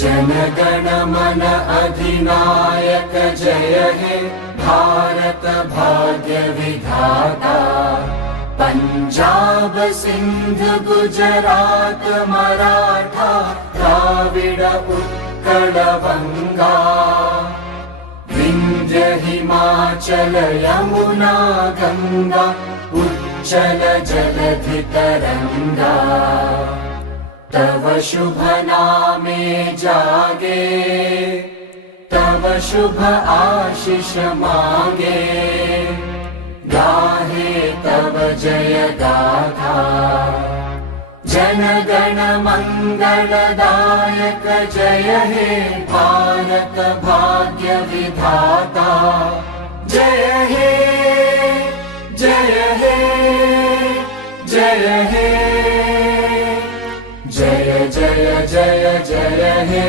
जनगण मन अधिनायक जय हे भारत भाग्य विधाता। पंजाब सिंध गुजरात मराठा द्राविड उत्कल बंगा। विंध्य हिमाचल यमुना गंगा उच्चल जलधि तरंगा। तव शुभ नामे जागे तव शुभ आशीष मांगे। गाहे तव जय गाथा जनगण मंगलदायक जय हे भारत भाग्य विधाता। जय हे जय हे जय हे जय जय जय जय हे।